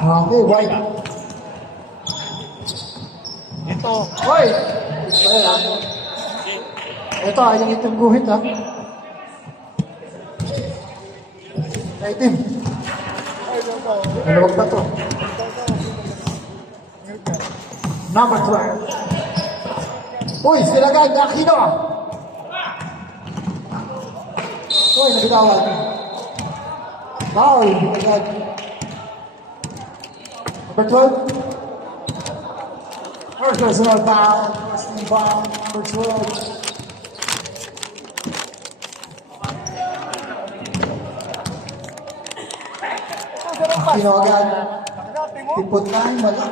Okay, white. Ito. Hoy! Ito, ayaw itong guhit, ha? Item. Dalawag ba to? Number 12. Uy, silagay na Aquino. Uy, nabitawan. Foul. Number 12. First personal foul. First foul. Number 12. Aquino agad. Tipot tayo, wala.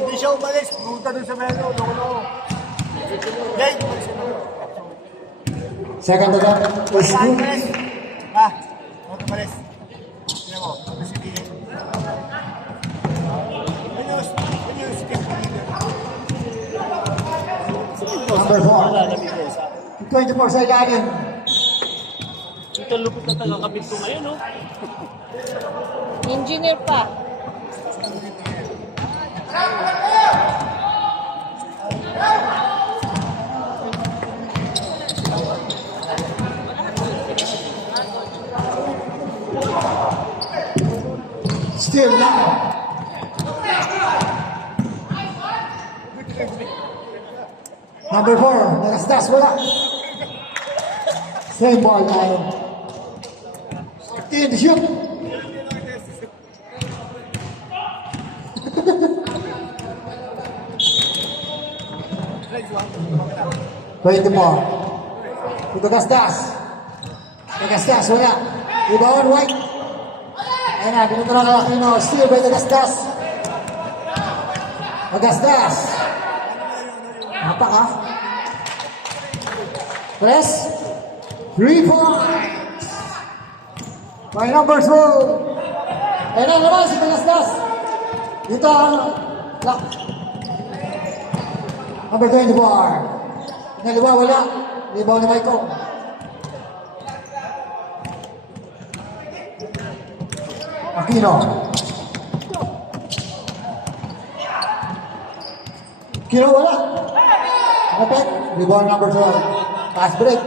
Hindi siya umalis. Punta doon sa melo. Loko-loko. Jay, umalis siya doon. Second agad. Is Saan good. umalis? Ha? Huwag umalis. Tignan mo. Masipihin. Ano yung skip ko dito? Number 4. 24 sa ilalim. Ito lupit na tagakabit ko ngayon, no? Engineer pa. Still now. Number 4. Nagastas, wala. Same ball tayo. 15 to shoot. Pwede mo. Nagastas. Nagastas, wala. Rebound, white. Ayan na, dito na kay Aquino. Still by Nagastas. Nagastas. Napak, ha? Press. 3 points. By number 2. Ayan na naman si Nagastas. Dito ang lock. Number 24. Pinaliwa, wala. Rebound ni Michael. Aquino. Aquino, wala. Kapit. Rebound number 12. Pass break.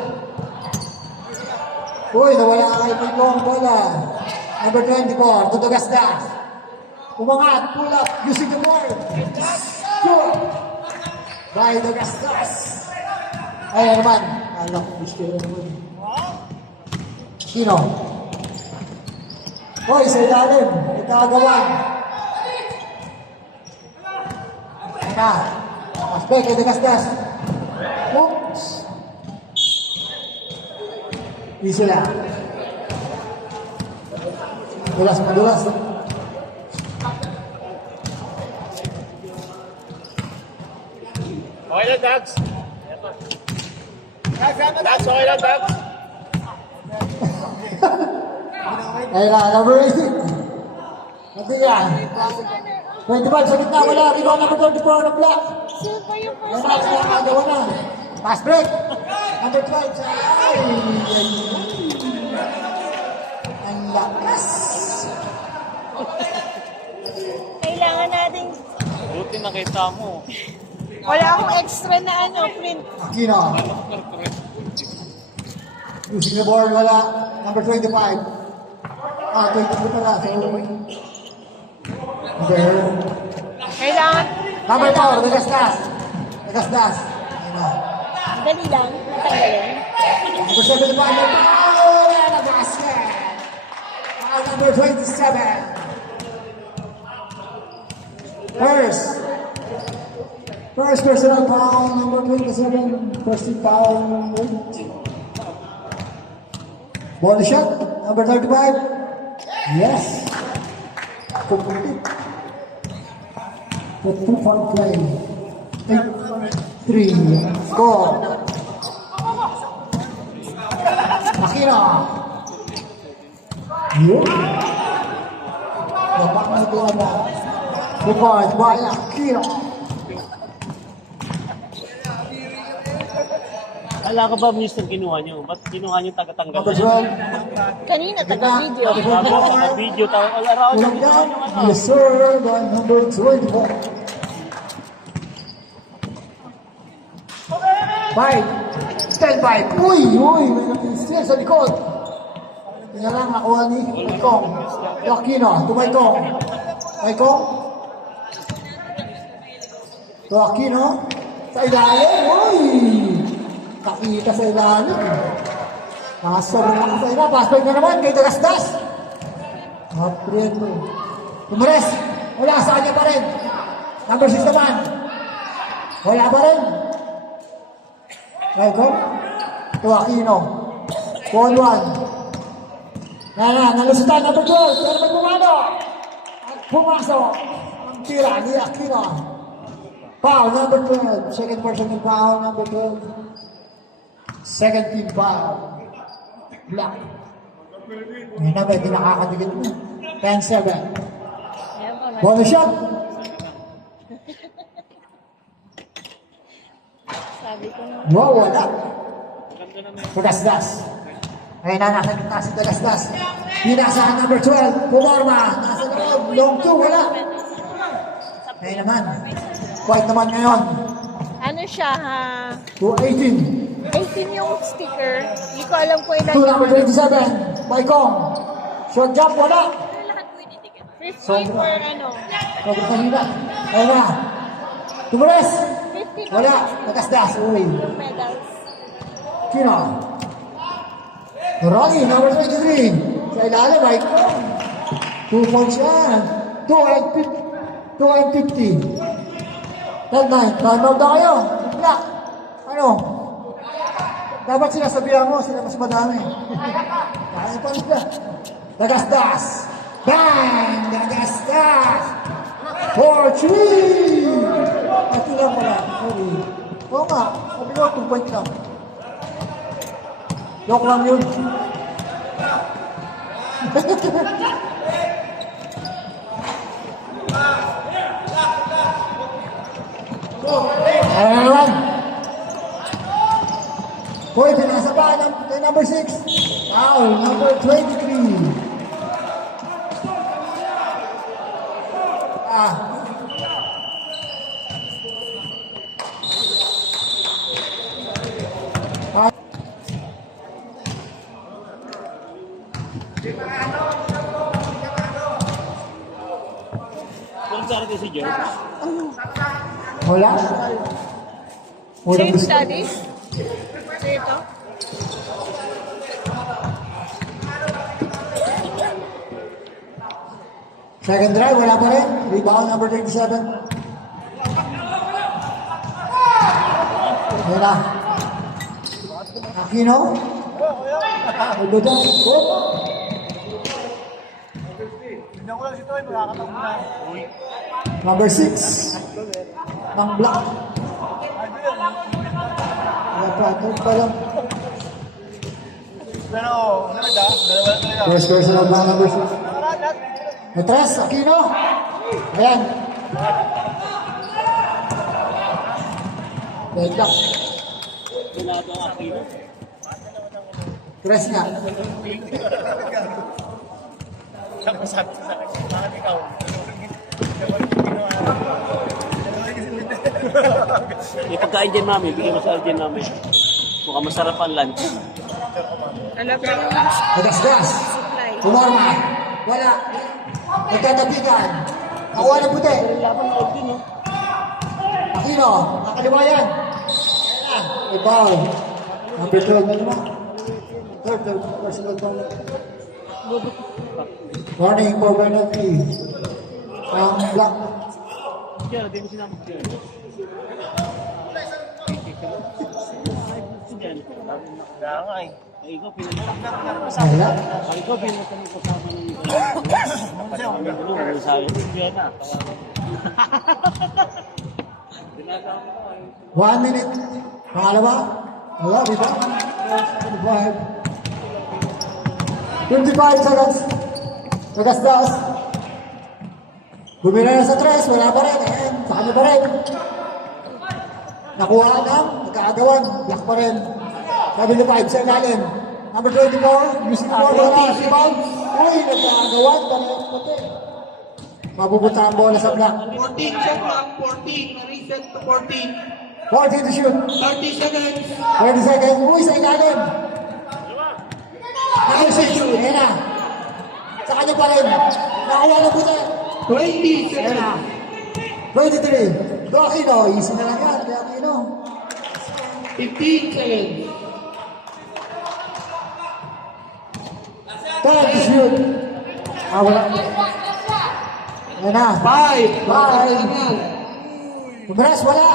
Uy, nawala kay Michael ang bola. Number 24. Tutugasdas. Umangat. Pull up. Using the board. Good. By Tutugasdas. Ayan naman. Alam ko, gusto nyo naman. Aquino. Hoy, sa ilalim. Itagawan. Eka. Aspek, kay Tutugasdas. Oops. Easy lang. Madulas, madulas. Okay lang, Dags. Dags, okay lang, Dags. Ayun na, number 18. Hindi yan. 25 sa gitna, wala. Rebound number 34 ng block. Silver yung Yan first na, nakagawa na. Pass break. Number 12 sa ay. Ang lakas. Kailangan natin. Buti nakita mo. Wala akong extra na print. Aquino. Using the board, wala. Number 25. 22 pala. So, there. Kailangan. Number 4, Nagastas. Nagastas. Ayun na. Dali lang. Tanggalin. Number 75, foul and a basket. Foul number 27. First personal foul, number 27. First foul. Ball shot, number 35. Yes. Complete. The 2-point play. 8-3. Score. Aquino. Yun. Dapat na bola. 2 points by Aquino. Kala ko ba minister kinuha nyo? Ba't kinuha nyo taga-tanggal? Number 12. Kanina, taga-video. Bago sa video, araw Ulang yan. Yes, sir. By number 24. 5. Stand by. Uy! May nag-steal sa likod. Tingnan lang, nakuha ni Maikong. Aquino, to Maikong. Maikong. To Aquino. Sa ilalim. Uy! Kakita sa ilalim. Sobrang lakas sa ilalim. Passback na naman kay Dagasdas. Aprieto. Tumres. Wala sa kanya pa rin. Number 6 naman. Wala pa rin. Maikong. To Aquino. 1-1. Nalusutan, number 12, pero may bumano. At pumasok ang tira ni Aquino. Foul, number 12. Second personal foul, number 12. Second team foul. Black. Ngayon na, medyo nakakadikit mo. 10-7. Bonus shot. Sabi ko na. Wow, wala. Dagasdas. Ngayon na, nasa gitna si Dagasdas. Pinasahan number 12. Pumorma. Nasa loob. Long 2, wala. Ngayon naman. White naman ngayon. Ano siya, ha? 2-18. 18 yung sticker. Hindi ko alam kung ilan To yung number 27. Maikong. Short jump, wala. 50 for ano. Sobrang kanina. Ngayon na. Tumures. 50 Wala. Dagasdas. Uy. medals. Kino. Ronnie, number 23. Sa ilalim, Maikong. 2 points yan. 2 and 50. 10-9. Time-out na kayo. Black. Ano? Dapat sinasabihan mo, sila mas madami. Kaya pa nila. Dagasdas. Bang! Dagasdas! 4-3! Ito lang pala. Sorry. Oo nga. Sabi ko, 2 points lang. Joke lang yun. Ayan naman. Hoy, pinasa pa ng number 6. Foul, number 23. Kung saan natin si George? Wala? Walang Same gusto. studies? So ito? Second drive, wala pa rin. Rebound number 37. Wala. Aquino. Udodong. Tignan ko lang si Toy, makakatakbo na. Number 6. Ng black. Wala pa. Third pa lang. Pero, ano ba? Dalawa na talaga. First personal foul number 6. Matras, Aquino. Ayan. Red lock. Wala ba ang Aquino? Tres nga. Tapos sabi ko sa akin, bakit ikaw? May pagkain dyan mami, bigyan mo sa dyan mami. Mukhang masarap ang lunch. Alam ko yung Dagasdas. supply. Pumorma. Wala. Nagtatapikan. Nakuha ng puti. Laban ng Alvin, no? Aquino. Nakaliwa yan. May foul. Number 12 na naman. Third personal foul. Warning for penalty. Ang black. Kaya, di mo sinama ko yun. Kaya nga eh. Ay, ikaw, pinanap. Wala. Ay, ikaw, pinanap mo kasama ng ano, ano sabi mo, kaya na. 1 minute. Pangalawa. Wala, di ba? 55 seconds. Dagasdas. Bumira na sa tres. Wala pa rin. Ayan. Sa kanya pa rin. Nakuha ng nagkaagawan. Black pa rin. Sabi na 5 sa ilalim. Number 24, using the ball, wala, rebound. Uy, nagkagawan, talagang puti. Mapupunta ang bola sa block. 14 shot clock, 14. Reset to 14. 14 to shoot. 30 seconds. 30 seconds. Uy, sa ilalim. Number 6, ayan na. Sa kanya pa rin. Nakakuha na puti. 20 Ayan na. seconds. 23. Do Aquino, easy na lang yan. Do Aquino. 15 seconds. 10 to shoot. Wala. Ayan na. 5. Bye. Congrats, wala.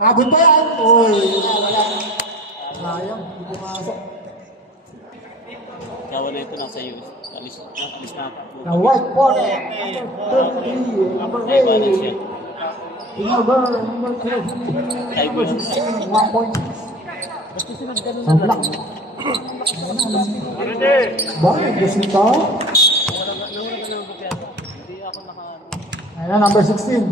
Abot pa yan. Uy, wala. Sayang, hindi pumasok. Kawa na ito nasa US. Alis na ako. The white ball. Number 8. May balance yan. Number 2. Type mo lang. 1 point. Basta sila ganun Sa na block. lang. Bakit? Busita? Nawala ka ng bukyan. Hindi ako naka... Ayan na, number 16.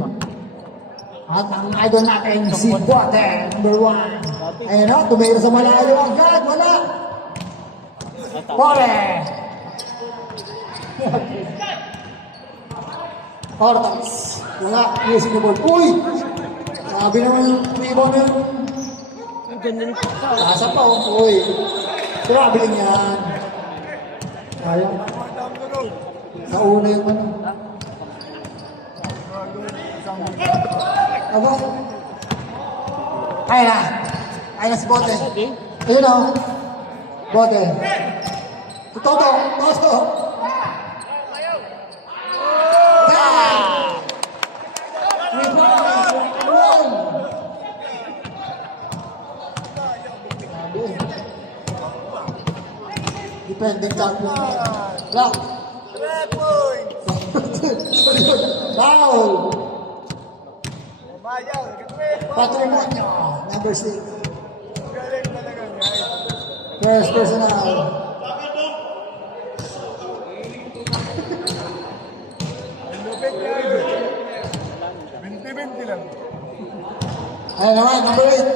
At ang idol natin, si Bote, number 1. Ayan na, tumira sa malayo agad. Wala. Bote. Hortons. Wala. Using the ball. Uy! Sabi naman yung rebound na yung Ang ganda ng pagka. tasa pa. Oh. Uy. Grabe lang yan. Sayang. Sa una yung ano. Aba. Ayun na. Ayun na si Bote. Ayun na. Bote. Toto. Toto. Ah! Rebound. Depending champion. Block. Foul. Patrimonio. Number 6. First personal. Ayun naman, number 8.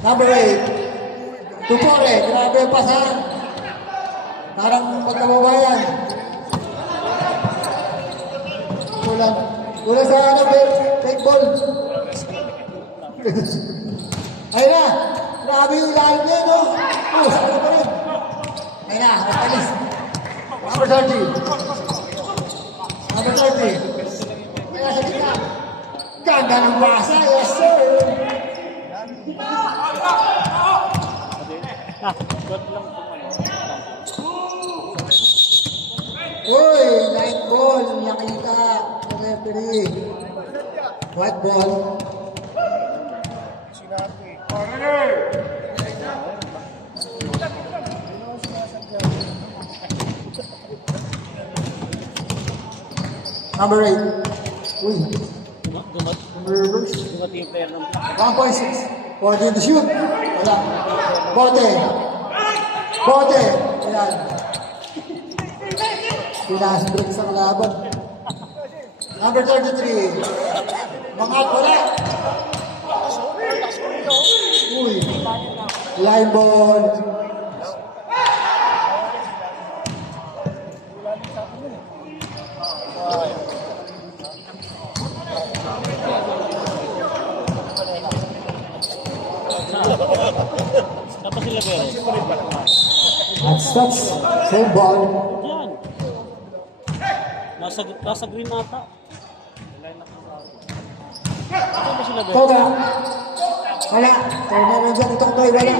Number 8. Tupore, grabe yung pasahan. Parang pagkababayan. Kulang. Kulang sa ano, fake ball. Ayun na. Grabe yung ilalim niya, no? Oh, sa ano pa rin. Ayun na, nagpalis. Number 30. Number 30. Ayun na, sa gitna. Ganda ng basa, yes sir. Got lang po ano. Uy, light ball, nakita. Sa referee. White ball. Number 8. Uy, reverse. Dumat yung player ng 1.6. 14 to shoot. Wala. Bote. Bote. Ayan. Pinasindrot sa kalaban. Number 33. Mangat wala. Uy. Line ball. Tapos sila Perez. That's same ball. Yan. Nasa green ata. Ito ba sila Perez? Toga. Wala. Turnover dyan. Itong toy wala.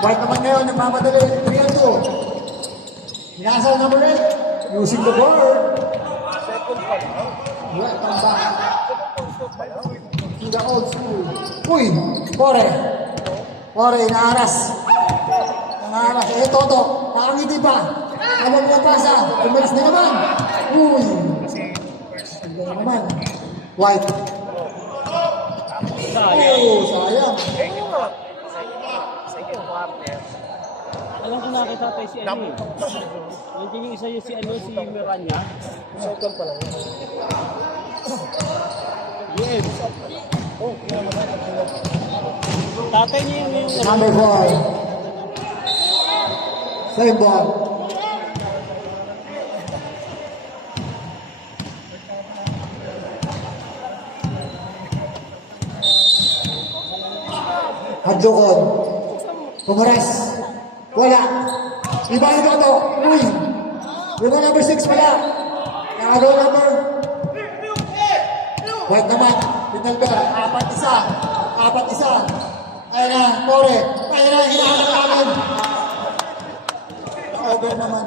White naman ngayon. Nagmamadali. 3-2. Hinasal number 8. Using the board. Yeah, tamba. To the old school. Uy! Pore. Pore, inaaras. Inaaras. Eh, Toto. Nakangiti pa. Habang pasa. Tumilas din naman. Uy! Hindi naman. White. Oh, sayang. Alam ko nakita tayo si ano eh. Nandiyan yung isa yung si ano, si Miranya. Sokol pala yun. Yes. Oh, kaya Tatay niya yung Number 4. Same ball. Hadlokon. Pumores. Wala. Iba yung toto. Uy. Yung number 6 wala. Nakagaw number. White naman. Pinalber. Apat isa. Apat isa. Ayan na. Kore. Ayan na. Hinahanap namin. Over naman.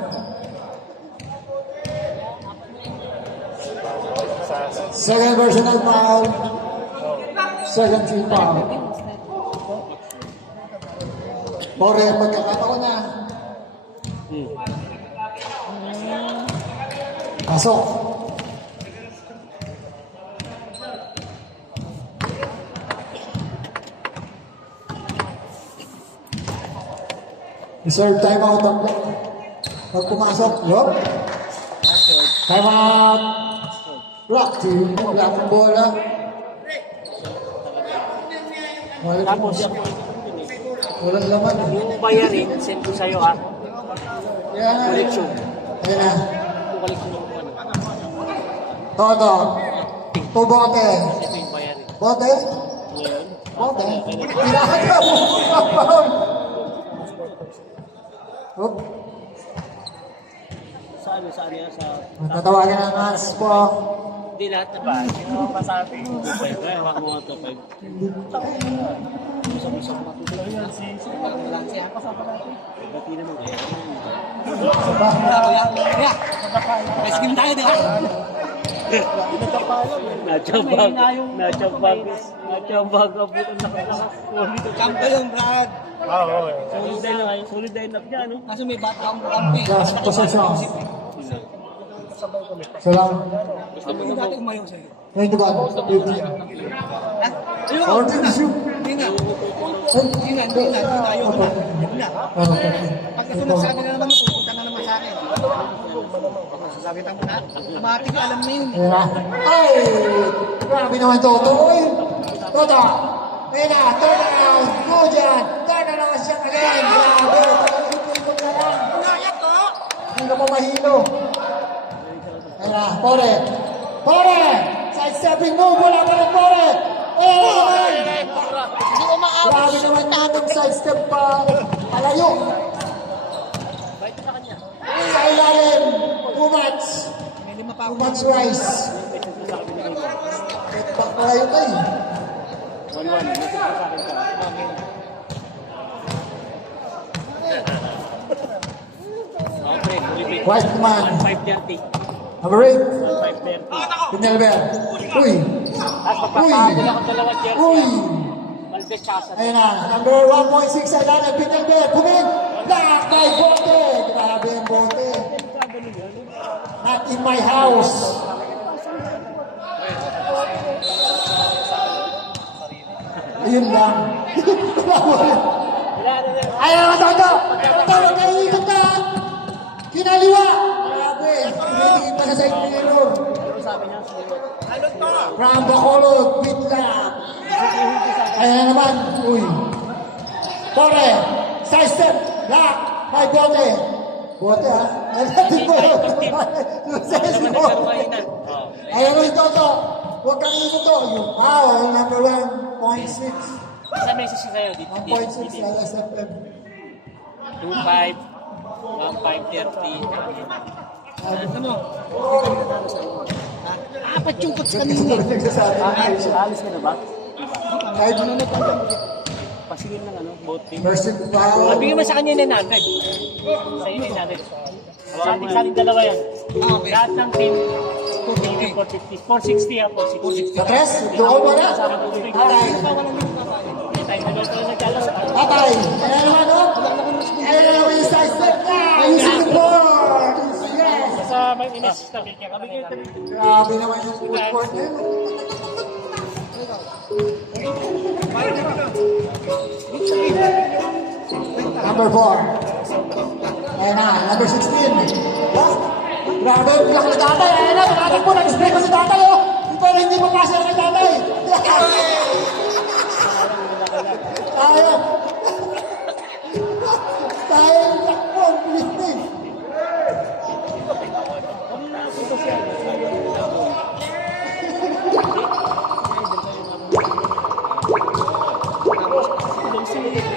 Second personal foul. Second team foul. Kore, pagkakataon na. Pasok. Reserve timeout ang pag pumasok. Yup. Timeout. Block team. Block ng bola. Tapos, Walang laman. yung bayarin, send ko sa'yo ha. Yan na. Collection. Ayan na. Yung collection ng ano. Toto. Tubote. Ito yung bayarin. Bote. Ngayon, Bote. Pinaka mo. Kapag. Oop. saan yan? Sa... Tatawagan ang Hans po. Hindi lahat na ba? Hindi naman masabi. Kaya hawak mo ito. Isang-isang matutulog yan. Siya pa sa natin. Bati naman kaya. May skin tayo din. Natsabag abot ang nakalakas. Kampo yung Brad. Solid line up niya, no? Kaso may bata akong kampi. Just possession. Salamat. Gusto mo yung dati umayaw sa'yo. 21. 50. Ayun, Or to the shoot. hindi na. Hindi na, ayaw na. Hindi na. Pag kasunod sabi na naman, pupunta na naman sa akin. Sabi tayo na, matik alam na yun. Ayan na. Ay! Grabe naman Toto. Uy! Toto! Ayan na. Turn around. Go dyan. Turn around siya again. Grabe. Pag-ikot na lang. Hindi ka pa mahilo. Ayan na. Pore. Pore! Side-stepping move. Wala pa rin Pore. Ayan naman. Grabe naman yung side-step pa. Palayo. Sa ilalim. Too much. Too much rice. Back palayo tayo. 1-1. White man. 5:30. Number 8. 5:30. Pinelber. Uy. At magpapakabol ako dalawang jersey. Uy. Malbes tsaka sa Ayun na. Number 1.6 ay lalag. Pinelber. Pumin. Black by Bote. Grabe ang Bote. Not in my house. Ayun lang. Ayaw na Toto. Toto, magkaiikot ka. Kinaliwa. Grabe. Pinitingin pa na sa mirror. From Bacolod, Bitla. Ayan na naman. Uy. Pore. Side step. Black. By Bote. Bote ha. Ayan mo. Success mo. Ayan mo yung Toto. Huwag kang ikot to. Yung foul. Number 1.6. Sa message sa'yo dito. 1.6 LSFM. 2-5. 1-5:30. Apat yung coach kanina. Alis ka na ba? Kahit ano na Pasigil ng ano, both team. Mercy foul. Bigyan mo sa kanya yung 900. Sa'yo yung 900. Sa ating dalawa yan. Lahat ng team, 450. 460 ha, 460. Katres, doon mo na. Atay. Atay. Ayan naman o. Ayan naman yung side step na. Ayusin yung board. Yes. Sa may in-assist namin kaya kami kayo kami. Grabe naman yung footboard na yun. Number 4. Ayan na, number 16. Grabe yung block ni tatay. Ayan na, tumatakbo. Nag-spray ko si tatay pero hindi mo pasa kay tatay.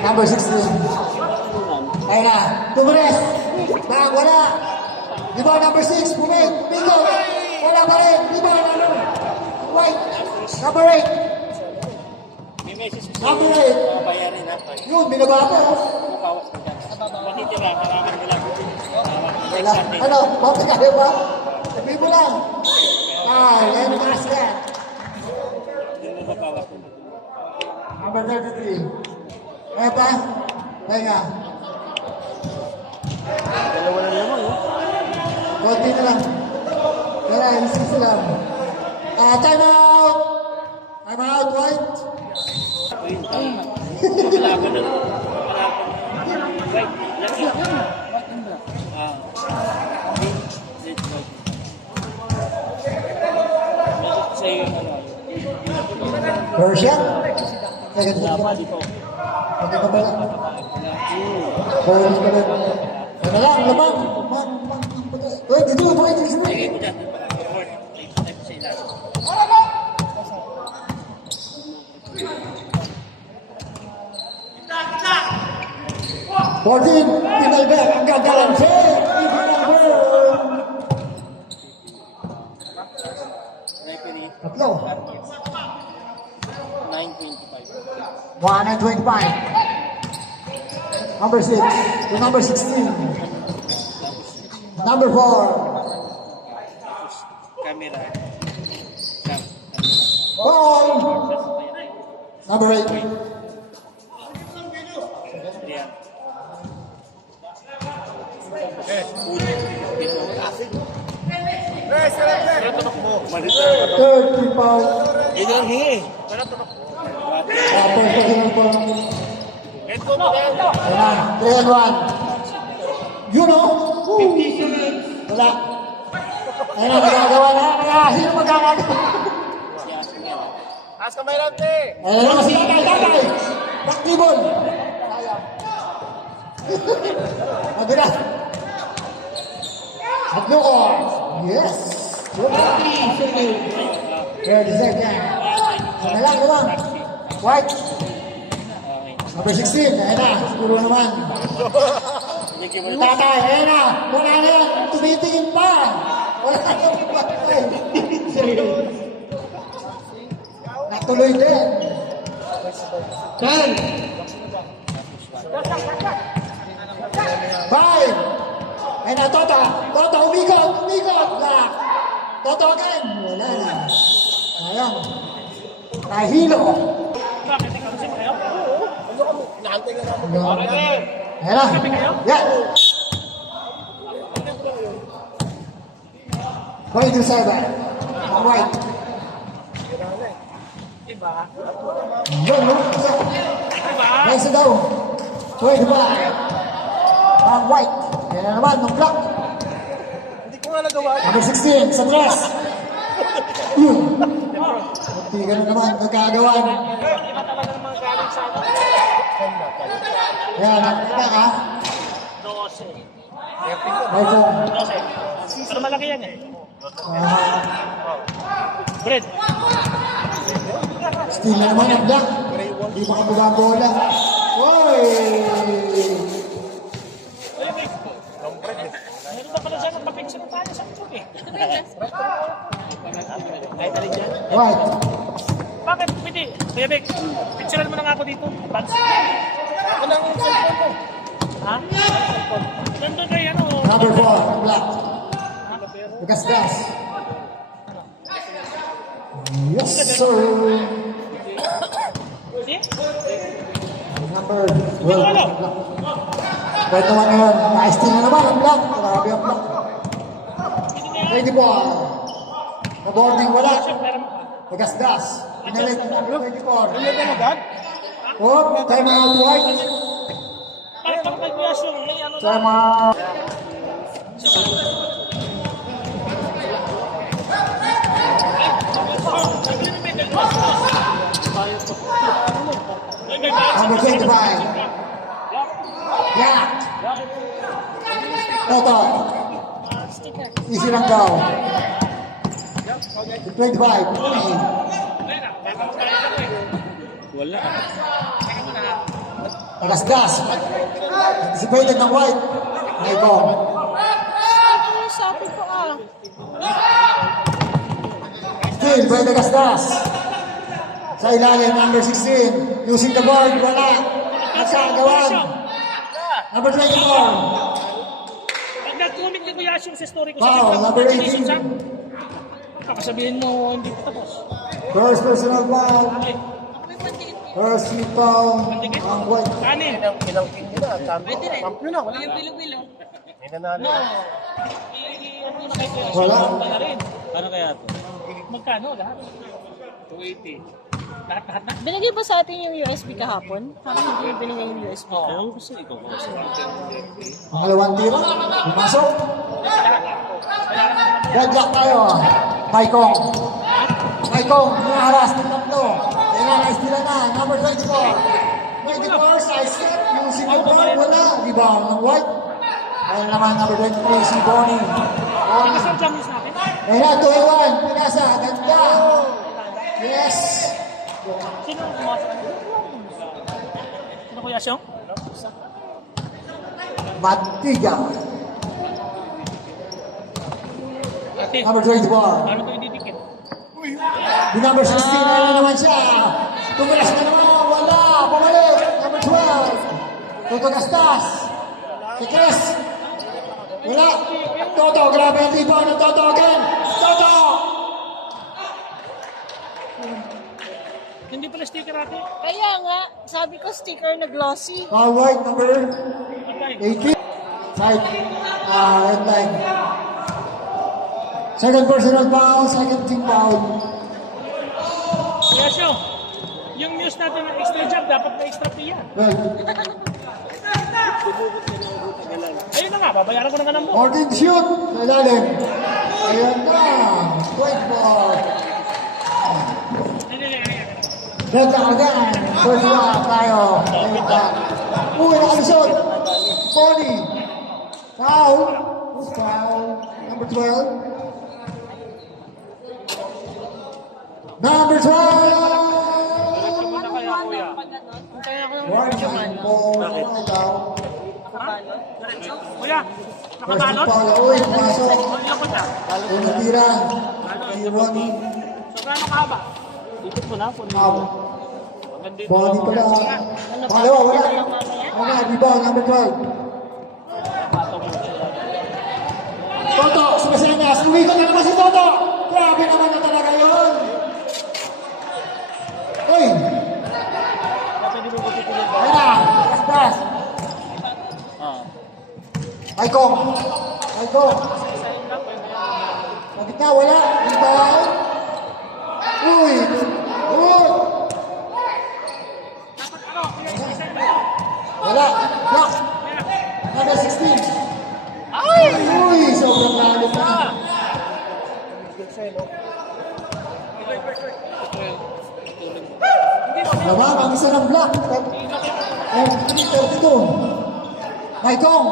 Number 16. Ayun na. Tumres. Bang, wala. Rebound number 6. Pumig. Bingo. Wala pa rin. Rebound number. White. Number 8. May message ko Number 8. bayarin na. Yun, binaba ko. Bukawas ko dyan. Matitira, kailangan ko lang. Wala. Ano? Bakit kaya ba? Sabi mo lang. Ay, yan ang taas ka. Hindi mo mabawas ko. Number 33. Kaya pa? Kaya nga. Dalawa na naman, oh. Konti na lang. Kaya, isis lang. Time out! Time out, White. Wala ko na. Wait, let's go. Sa'yo yung ano. Persia? Second Wala shot. pa dito. Okay ka ba lang? First ka lang. Ano lang, labang. Uy, dito, boy, dito. Lagay ko dyan. Forward. Type sa ilalim. 14, tinalgak ang gagalan si Referee. Tatlo. 9:25. 1 and 25. Number 6 to number 16. Number 4. Camera. Ball. Number 8. Yan. Third free foul. Ito ang hingi. First again po. Ayan, 3 and 1. You know? Wala. Ayan na, magagawa na. Kaya, sino magagawa? As kamay lang, te. Ayan na, si Tatay. Baktibon. Maganda. Tatlo ko. Yes. 30 seconds. Ano lang, naman. White. Number 16. Ayan na, siguro naman. Tatay, ayan na. Wala na yan. Tumitingin pa. Wala na yung patay. Natuloy din. 10. 5. Ayan na, Toto. Toto, umikot. Umikot. Lock. Toto again. Wala na. Ayan. Nahilo. Bakit ikaw kasi kayo? Ayan na. Yan. 27. Ang white. Diba? Yun, no? Isa. Isa daw. 25. Ang white. Ayan na naman, ng black. Hindi ko nga nagawa. Number 16, sa dress. Yun. Hindi ka na naman, nagkagawan. Iba talaga ng mga galing sa ano. Ayan, nakita ka. 12. May phone. 12. Pero malaki yan eh. Fred. Steal na naman ang black. Hindi makabuga ang bola. Oy! Meron na pala dyan ang papicture na tayo sa YouTube eh. Kahit alin dyan. White. Bakit? Pwede. Kuya Vic, picturean mo na nga ako dito. Advance. Ako nang cellphone ko. Ha? Nandun kayo ano. Number 4, black. Gas. Yes, sir. See? Number 12, black. Pwede naman ngayon. Na-steal na naman ang black. Grabe ang black. Ready po. Na-boarding wala. Gas. Pinalit. Number 24. Oh, time out, White. Bakit ako nag-reaction? May ano na. Time out. Number 25. Yeah. Toto. Easy lang daw. 25. Wala. Tagasdas. Anticipated ng white. Maikong. Ano sabi ko Still by Tagasdas. Sa ilalim, number 16. Using the board, wala. Nagsagawan. Number 24. Pag nag-comic ni Kuya Ash yung sa story ko Wow, number 18. Kakasabihin mo, hindi ko tapos. First personal foul. First free foul. Ang white. Kanin. Ilang king nila. Champion na. Wala. Bilo-bilo. May nanalo. Wala. Ano kaya ito? Magkano lahat? 280. Lahat-lahat na? Binigay ba sa atin yung USB kahapon? Parang hindi yung binigay yung USB. Oo, gusto ikaw ko. Pangalawang tiro. Pumasok. Red lock tayo. Maikong. Maikong. Hinaharas ng tatlo. Kaya na, naistila na. Number 24. 24, size set. Yung single ball, wala. Rebound ng white. Kaya naman, number 23, si Bonnie. Ano sa champions natin? Kaya na, 2-1. Pinasa. Ganda. Yes. Sino ang pumasok? Sino Kuya Asyong? Matiga. Ate, Number 24. paano ko ididikit? Di number 16, ayun na naman siya. Tumilas na naman, wala. Bumalik. Number 12. Toto Gastas. Si Chris. Wala. Toto, grabe ang rebound ng Toto again. Toto! Hindi pala sticker ate. Kaya nga, sabi ko sticker na glossy. Alright, number Patay. 18. Side. Red line. Second personal foul, second team foul. Kuya Asyong, yung news natin ng extra job, dapat na extra fee yan. Well, Ayun na nga, babayaran ko na nga ng mo. Morgan shoot. Sa ilalim. Ayan na. Point ball. Red lock again. First lock tayo. Red lock. Uy, nakalusot. Bonnie. Foul. Who's foul? Number 12. Number 12. Ano kaya kuya? Kaya ako naman Warning ball. Foul daw. Kuya, First nakabalot? foul. Uy, pumasok. Hindi ako siya. Uy, natira. Si Ronnie. So, gaano kahaba? Ikot mo na, puno. Foul. Maganda yun. Bonnie pala. Ano pa? Pangalawa, wala. Ano lang mamaya? Wala, rebound, number 12. Toto, sumasenyas. Uwi ka na naman si Toto. Grabe naman na talaga yun. Uy, Dapat hindi mo ko titulog. ayun na. Gastas. Ah. Maikong. Maikong. Bakit na, wala. Rebound. Uy. Uy. Wala. Block. Number 16. Uy, sobrang lalim na. Lamang ang isa ng block. 32. Maikong.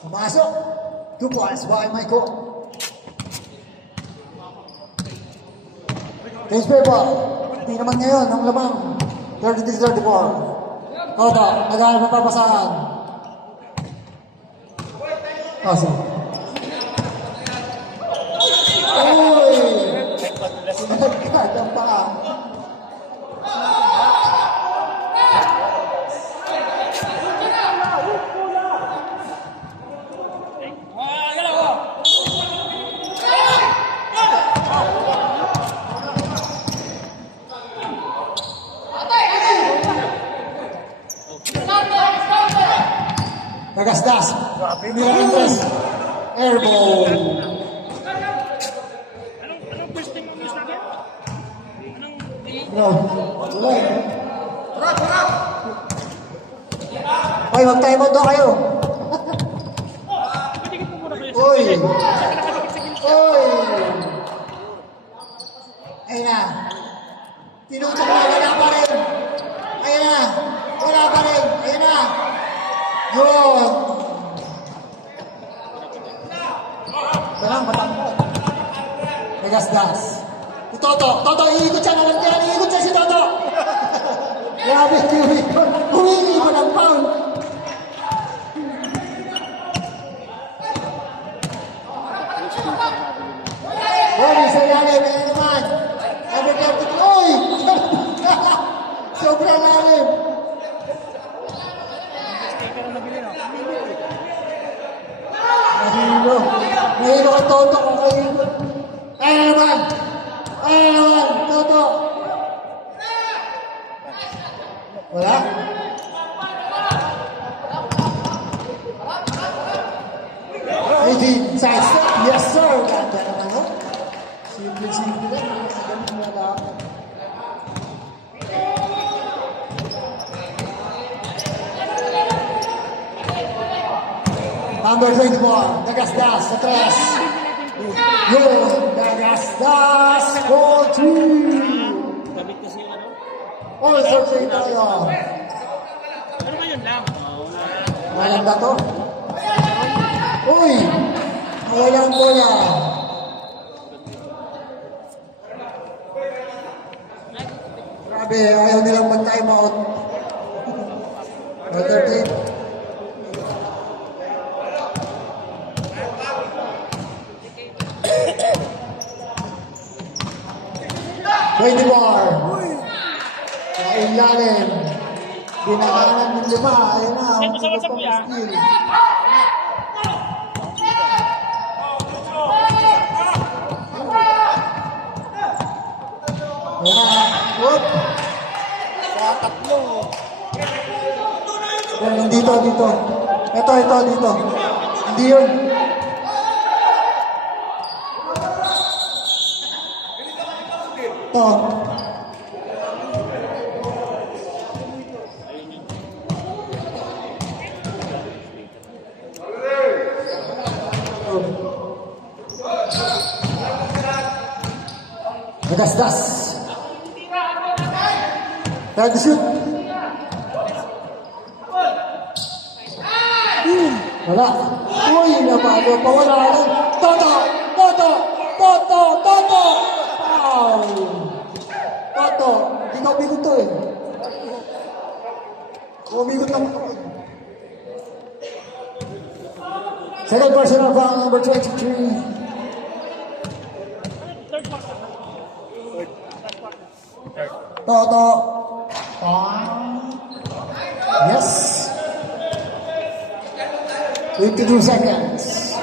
Pumasok. 2 points by Maikong. Case paper. Hindi naman ngayon ang lamang. 33-34. Toto, nag-aaral pa papasahan. Awesome. Uy! Nagkad ang paa. Tagasdas. Mirandas. Airball. Anong first thing mo news natin? No. Wala. Hoy, mag-time out daw kayo. Patigit mo muna kayo. Uy. Saka nakadikit sa gilid. Oy! Ayun na. Tinutok na, wala pa rin. Ayun na. Wala pa rin. Ayun na. Yun. Walang matangkot. Nagasdas. Si Toto. Toto, iikot siya. Nalang kaya iikot siya si Toto. Yan. Grabe, humingi pa ng pound. Body sa lalim, ayan naman. Number 32, uy! Sobrang lalim. Mahilo. Mahilo ang Toto kung kayo. Ayan naman. Ayan naman, Toto. Wala? Side step. Yes, sir. Ganda naman, no? Simple lang. Ganun wala. Number 24, Dagasdas sa 3. Yun, Dagasdas for 2. Gamit kasi yung ano. All for 3 tayo. Ano ba yun lang? Walang ba to? Uy! Walang bola. Grabe, ayaw nilang mag-time out. Another take. Twenty more. Ilalim. Binakanan ng 5. Ayun na. Ang tulos pang steal. Ayun na. Whoop. Sa tatlo. Ayun, dito. Ito, dito. Hindi yun. Ito. Dagasdas. Try to shoot. Wala. Uy, nabago pa. Wala. Toto! Foul! Toto, hindi ka umigot to eh. Umigot lang ako. Second personal foul, number 23. Toto. Yes. 22 seconds.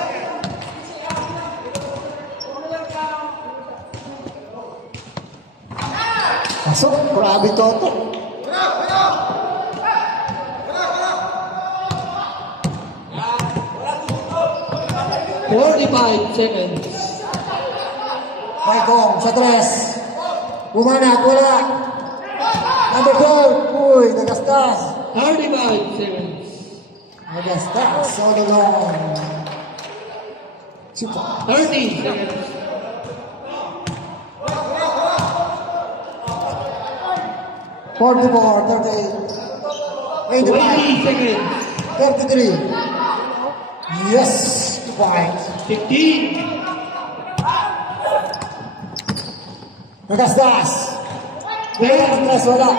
Pasok, grabe Toto. seconds. Maikong sa 3. Bumanat, wala. Number 12. Uy, Dagasdas. 35 seconds. Dagasdas, all along. Super. 30 seconds. Forty-four, 38. 20 seconds. 33. Yes, point. 15. Dagasdas. Dagasdas, wala.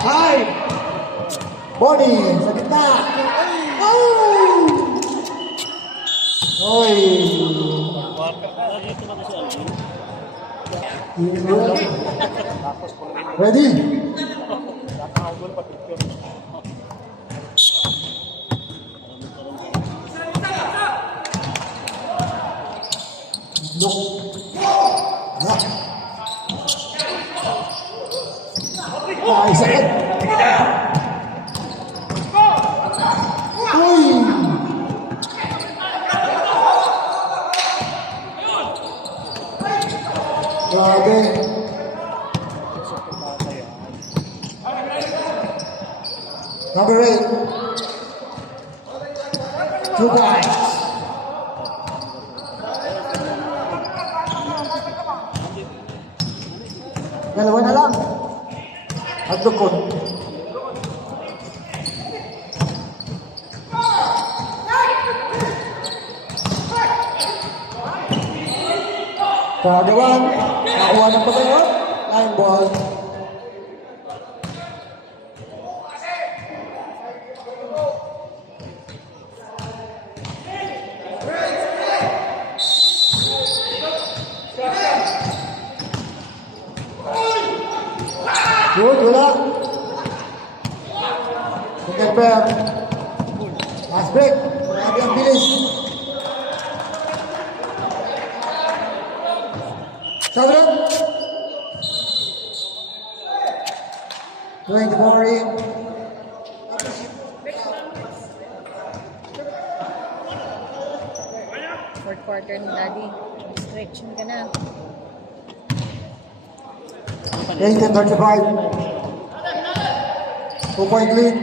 5. Body, sa gitna. Oy! Ready? Ay, sakit. Uy! Grabe. Number 8. 2 guys. Dalawa na lang. At dukot. Kagawan. Nakuha ng patayo. Line ball. Single pair. Last break. Grabe ang bilis. Southern. 24 in. Fourth quarter ni Daddy. Stretching ka na. 18-35. 2-point lead.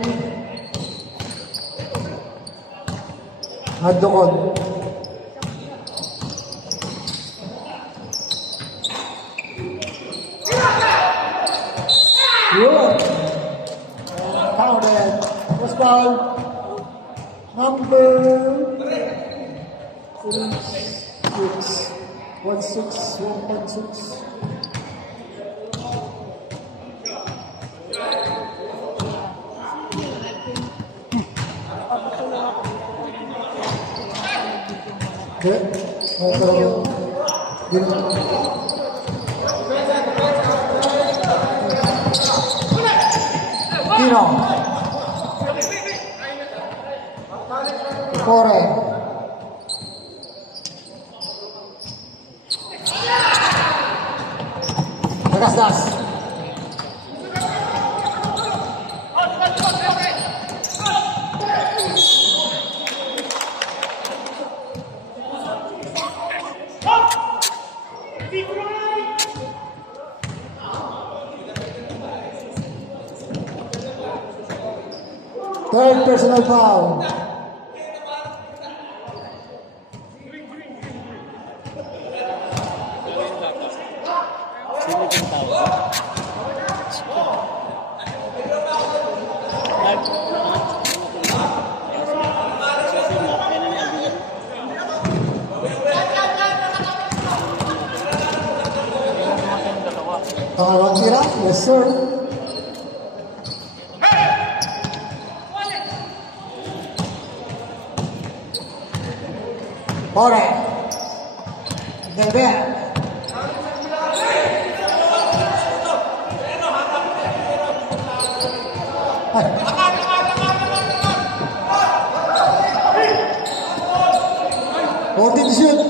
Hadlokod. Yun. Counted. First foul. Number 6. 1-6. Okay. Tino. Kore. Nagasdas. Third personal foul. Sino yung tawag? Pangalawang tira? Yes, sir. Kore. Delbert. Forty to shoot.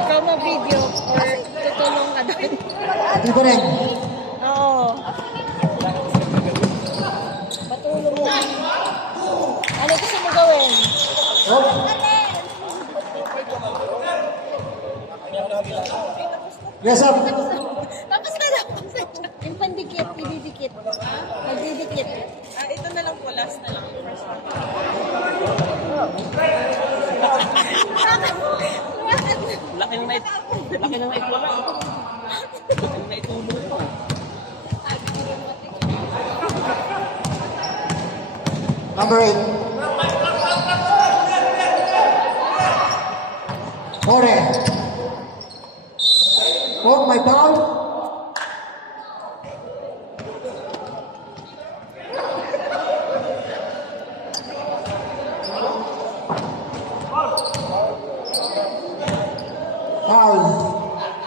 Ikaw mag-video or tutulong ka doon? Hindi pa rin. Oo. Patulong mo. Ano gusto mo gawin? Oh. Yes, sir. Tapos na lang. Yung pandikit, ididikit. Magdidikit. Ito na lang po, last na lang. First one. Laki ng naitulog. Laki ng naitulog ko. Number 8. Kore. Oh, my foul. Foul.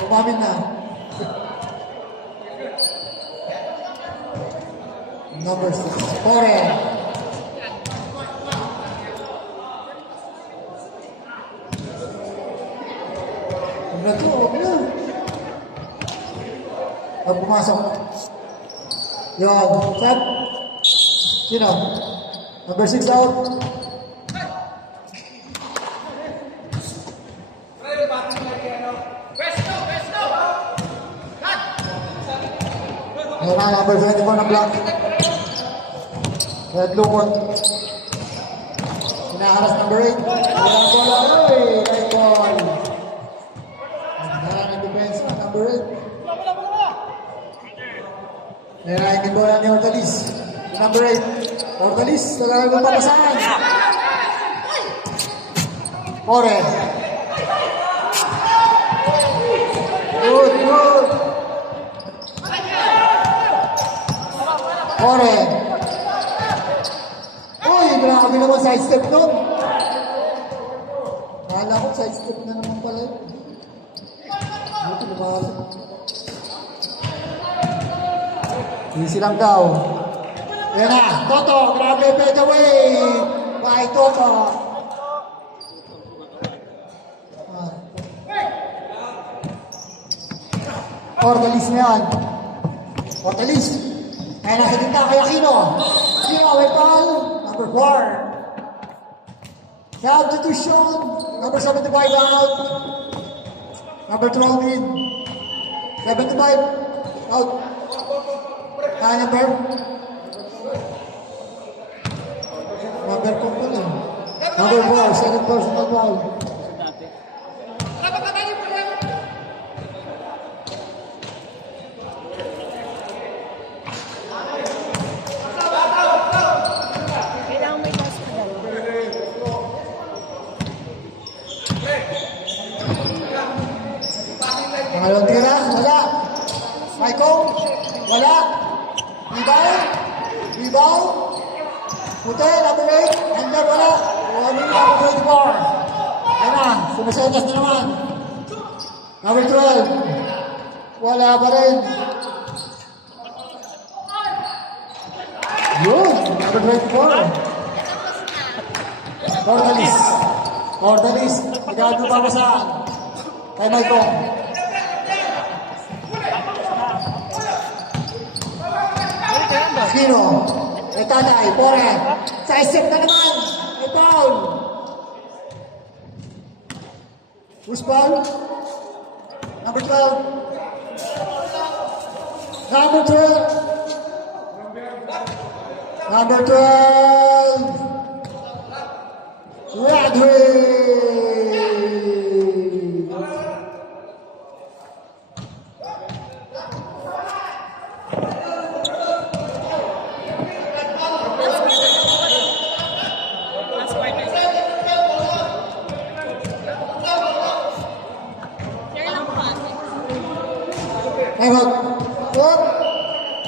Umamin na. Number 6. Kore. Huwag na to, huwag na. Huwag pumasok. Yun. Set. Sino? Number 6 out. Yan na, number 24 na block. Red Lumon. Hinaharas number 8. Walang bola. Uy, right ball. Hinaharas ng defense ng number 8. Hinaharas ng bola ni Hortalis. Number 8. Hortalis, talagang mapapasahan. Kore. Good, good. Kore. Uy, grabe naman side step nun. Kala ko side step na naman pala yun. Buti lumalas. Easy lang daw. Yan na, Toto, grabe fade away. By Toto. Ordalis na yan. Ordalis. Kaya nasa gitna kay Aquino. Aquino, may ball. Number 4. Substitution. Number 75 out. Number 12 in. 75 out. Number? Number 4 po lang. Number 4, second personal ball. Kailangan may pass na dalawa. Pangalawang tira, wala. Michael, wala. Rebound, rebound. Puti, number 8, and then wala. Number 24. Ayan na, sumasetas na naman. Number 12. Wala pa rin. Yun, number 24. Ordalis. Ordalis. Nagkado pa saan? Kay Michael. Aquino. May tatay. Pore. Sa isip na naman. May foul. Who's foul? Number 12. Number 12. Number 12. Radway. Last quarter. Share lang po ate. Hey, wag. Wag.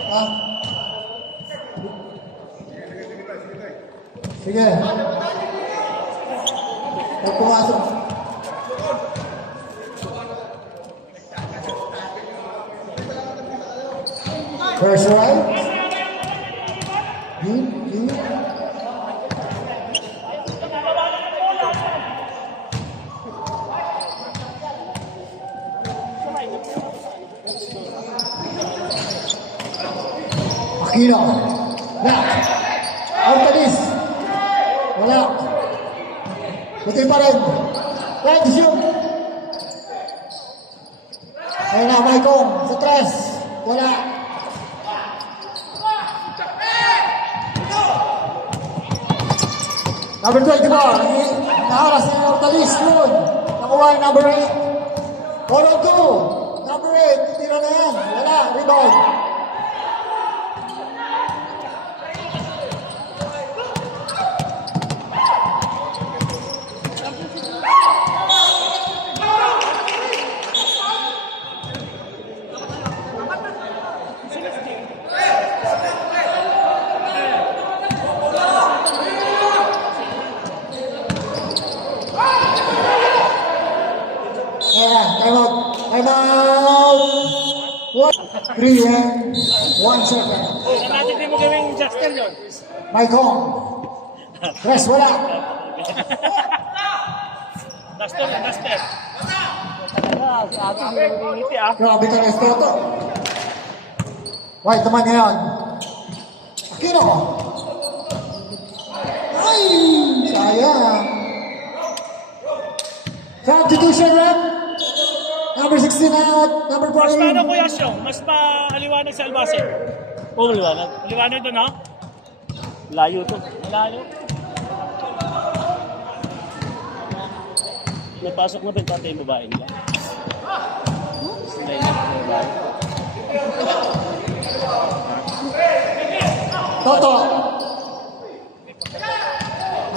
Ah. Sige. Huwag pumasok. First right. Good, good. Aquino. Black. Ortalis. Wala. Puti pa rin. Red shoot. Ayun na, Maicon. Sa tres. Wala. Number 24. Naharas ni Ortalis yun. Nakuha yung number 8. 4-2. Number 8. Tira na yan. Wala. Rebound. Time out. Time out. What? 3 and 1 second. Kaya natin di mo gawing Justin yun. Maicon. Press, wala. Duster yun, Duster. Si Ate, hindi mo tingiti ah. Grabe ka na ito. White naman ngayon. Aquino. Ay! Sayang. Substitution rep. Number 16 out. Number Mas 14. paano Kuya Syong? Mas maliwanag sa Albasin? Oo, maliwanag. Maliwanag doon ha? Layo to. Layo. Napasok mo rin pati yung babae nila. Sila yung babae. Toto.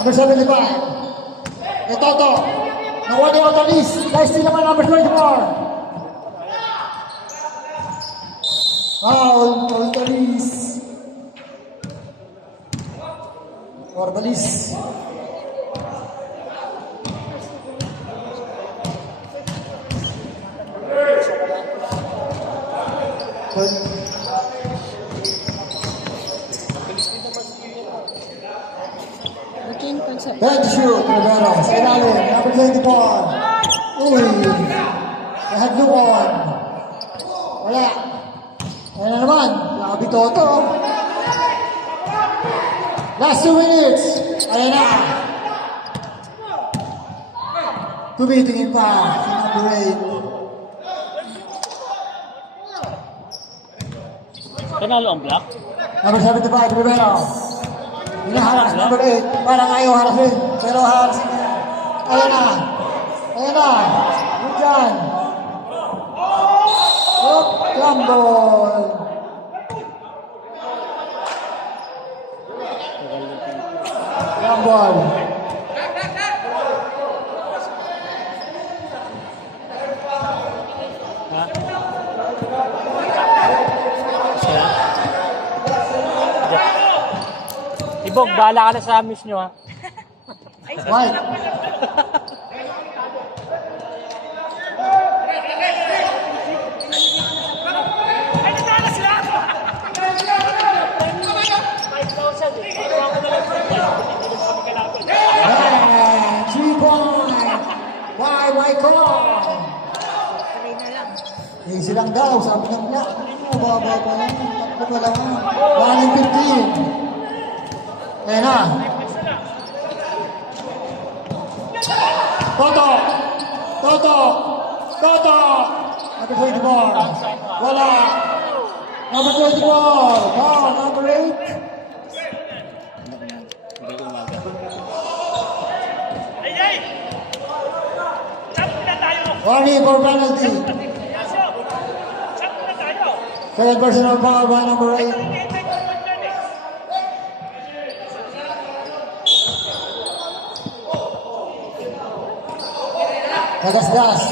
Number 75. Toto. Nawala yung Ortalis. Guys, sila naman number 24. Foul. Ortalis. Ortalis. Then shoot, Rivera. Sa ilalim, number 24. Uy! Nahadlong on. Wala. Ayan na naman. Grabe Toto. Last 2 minutes. Ayan na. Tumitingin pa. Si number 8. Panalo ang block. Number 75, Rivera. Hinaharas, number 8. Parang ayaw harasin. Pero harasin niya. Ayan na. Ayan na. Good dyan. Oh, crumble. Crumble. Ha? Ibog, bahala ka na sa miss nyo ha. White. And 3 point. Why, Michael? Easy lang daw, sabi ng black. Baba pa lang. Takbo pa lang. 1-15. Ayan na. Toto! Toto! Toto! Number 24. Wala. Number 24. Wow, number 8. Warning for penalty. Second personal foul by number 8. Nagasgas.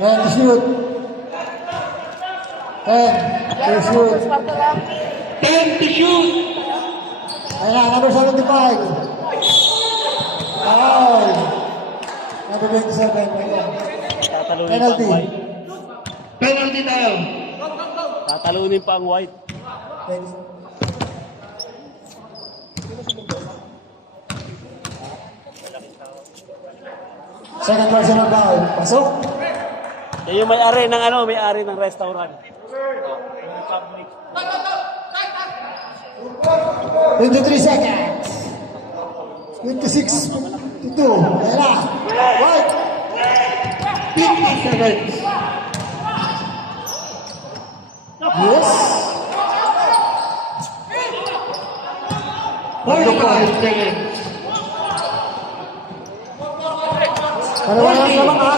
And to shoot. 10 to shoot. 10 to shoot. Ayan na, number 75. Foul. Number 27. Tatalunin pa Penalty. ang white. Penalty tayo. Tatalunin pa ang white. Second personal foul. Pasok. Yan yung may-ari ng ano, may-ari ng restaurant. 23 seconds. 26 to 2. Ayan na. White. 50 seconds. Yes. 45 seconds. Dalawa lang sa mga.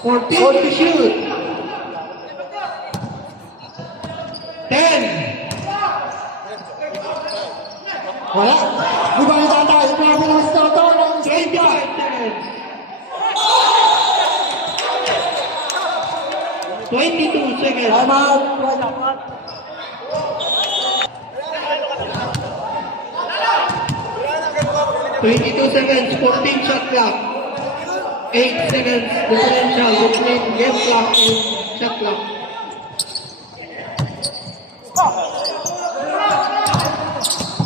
14 to shoot. 10. Wala. Di ba nito tayo? Grabe naman si Toto. 25 seconds. 22 seconds. Time out. 22 seconds, 14 shot clock. 8 seconds differential between game clock and shot clock.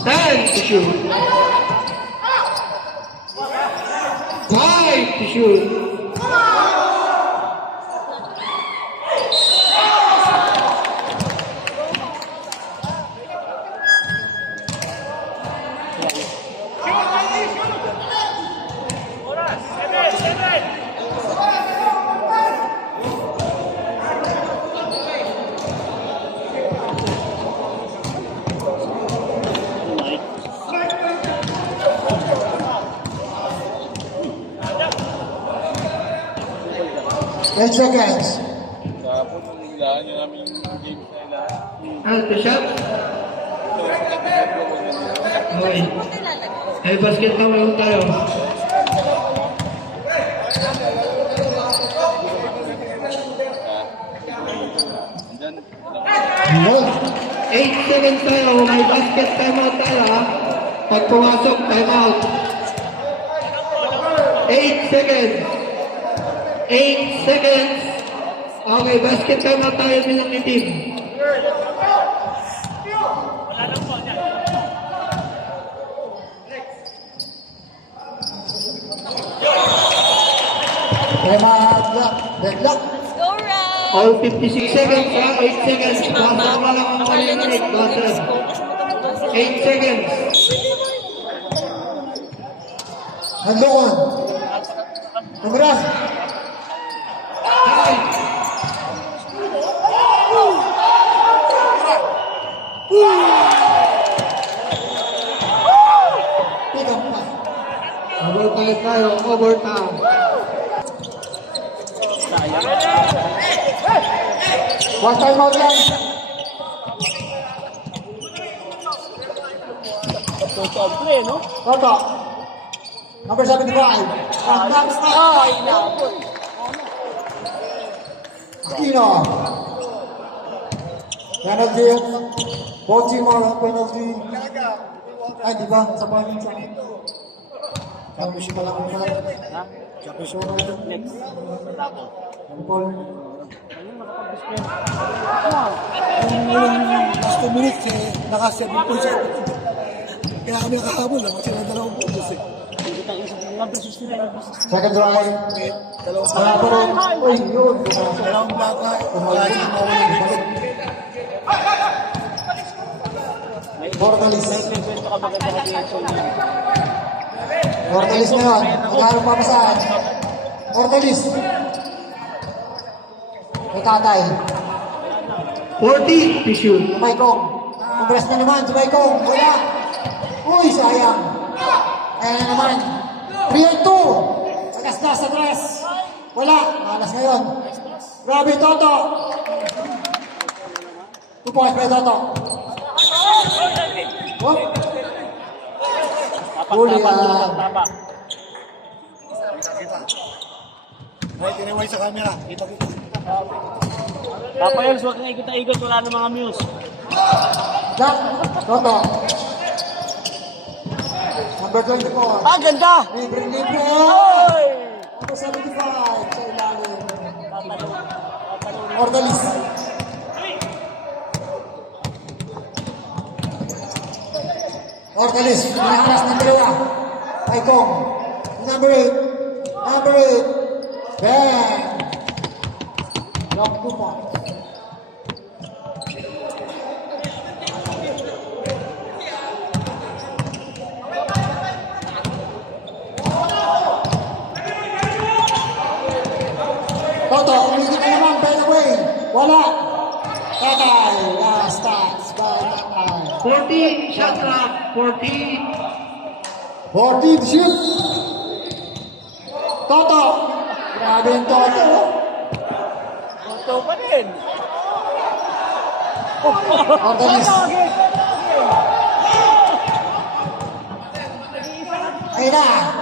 Time to shoot. 5 to shoot. Ten seconds. Kahapon, nilaan nyo namin yung game na ilaan. Out to shot. Okay. Ay, basket na lang tayo. Andyan, Good. 8 seconds tayo. May basket timeout tayo ha. Pag pumasok, timeout. 8 seconds. 8 seconds. Okay, basket timeout tayo nilang ni team. Alam po, dyan. Deadlock. Let's go, Ram! All 56 seconds, 8 seconds. Basta wala lang ang mali na rin. 8 seconds. Handungan. Tumira. Pigang pa. Overtime tayo, overtime. One time out lang. Tutubre, no? Toto. Number 75. Contacts na. Ay, inabot. Aquino. Penalty. Baltimore penalty. Ay, di ba? Sa paling sa Tapos yung malaki pala. Tapos yung malaki. Ano po? Last 2 minutes, naka 7 points. Kaya kami nakahabol lang kasi may dalawang puntos eh. Second drive. Wala pa rin. Uy, yun. Dalawang baka, Umalik. Mortalis. Mortalis na yun. Magkano papasahan? Mortalis. May tatay. 40 to shoot. Sumaykong. Kumbres na naman. Sumaykong. Wala. Uy, sayang. Ayan na naman. 3-2. Pagasgas sa tres. Wala. Malas ngayon. Grabe, Toto. 2 points by Toto. Oh. Huli Tama. Ay, tinaway sa camera. Kita kita. Papa Yels, huwag kang ikot na ikot. Wala na mga muse. Jack. Toto. Number 24. Ah, ganda! Libre. Oy! Number 75. Sa ilalim. Ordalis. Ordalis. Pinaharas ng dalawa. Paikong. Number 8. Bang! Lock 2 points. Toto, ulitin na naman, by the way. Wala. Tatay, last stats by Tatay. 40, shot clock, 40. 14, shoot. Toto. Grabe yung Toto. Toto pa rin. Ordalis. Ayun na.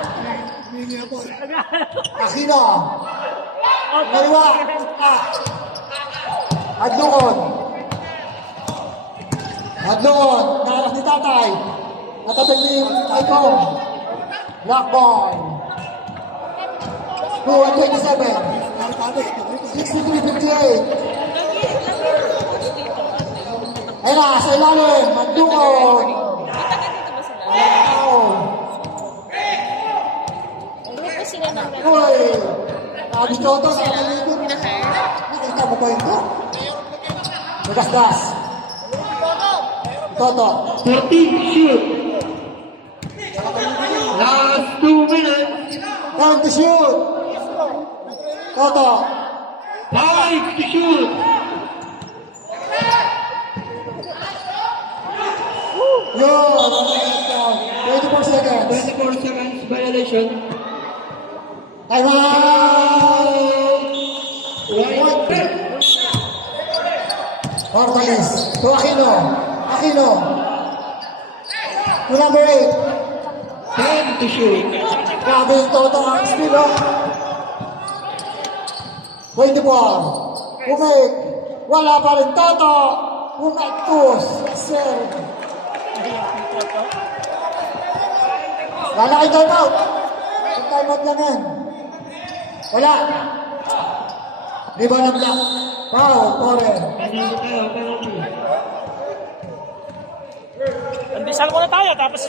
Aquino. Kaliwa. Adlungon. Naras ni Tatay. Natabig ni Icon. Black ball. 2-27. 63-58. Ayun na, sa ilalim. Adlungon. Down. Hindi ko sila ng Uy! Sabi Toto sa kalikod. Nakita mo ba ito? Magasgas. Toto. 40, shoot. Last 2 minutes. Time to shoot. Toto. 5 to shoot. Yun. 24 seconds. 24 seconds violation. Time out. Ortalis. To Aquino. To number 8. 10 to shoot. Grabe yung Toto ang speed, oh. 24. Umig. Wala pa rin Toto. Umigtus. Sir. Wala kayong time out. Yung time out lang yan. Wala. Riba ng black. Foul, Torre. Penalty tayo, penalty. Pandesal muna tayo, tapos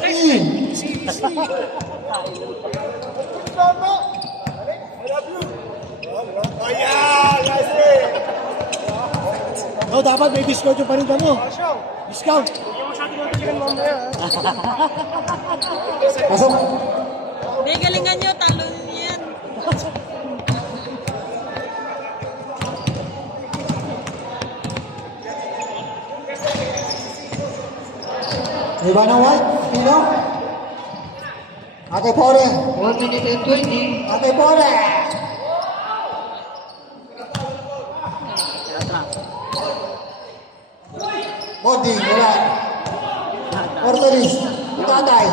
No, dapat may discount yung paninda mo. Discount. Pasok. Hindi, galingan nyo, talo nyo yan. Iba ng white. Pino. Ate Pore. 1 minute and 20. Ate Pore. Body, wala. Ortolis. Tatay.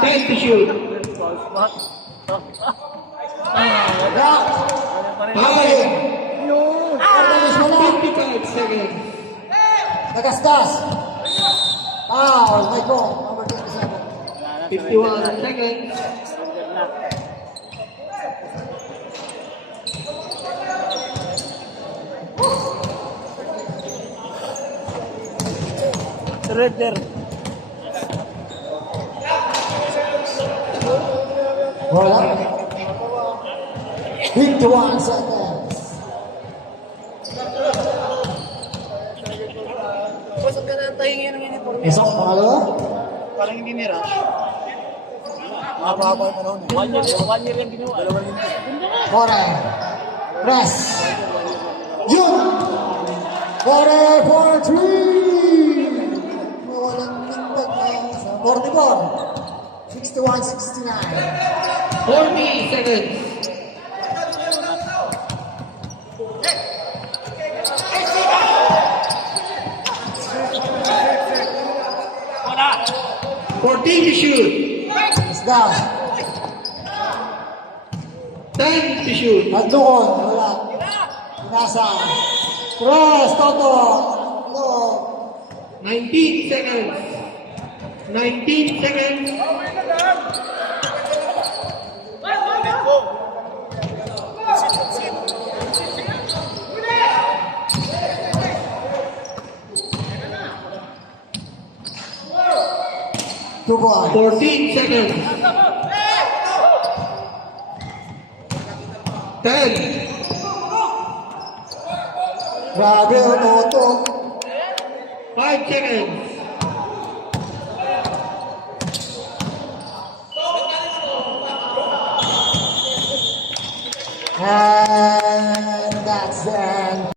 10 to shoot. Rock. Pare. Ortolis wala. 55 seconds. Nagasgas. Foul. My God. Number 27. 51 seconds. surrender. Wala. 51 seconds. Pasok ka na tayo ngayon ng uniform. Isang pangalawa. Parang hindi nira. Mababa yung panahon eh. 1 year yung ginawa. Pore. Press. Yun. Pore for 3. Walang nindag na sa 44. 61-69. 40 seconds. Wala. 14 to shoot. Isdas. 10 to shoot. At doon. Wala. Pinasa. Press. Toto. Hello. 19 seconds. 19 seconds. Two points. 14 seconds. 10. Grabe, Toto. 5 seconds. And that's the end.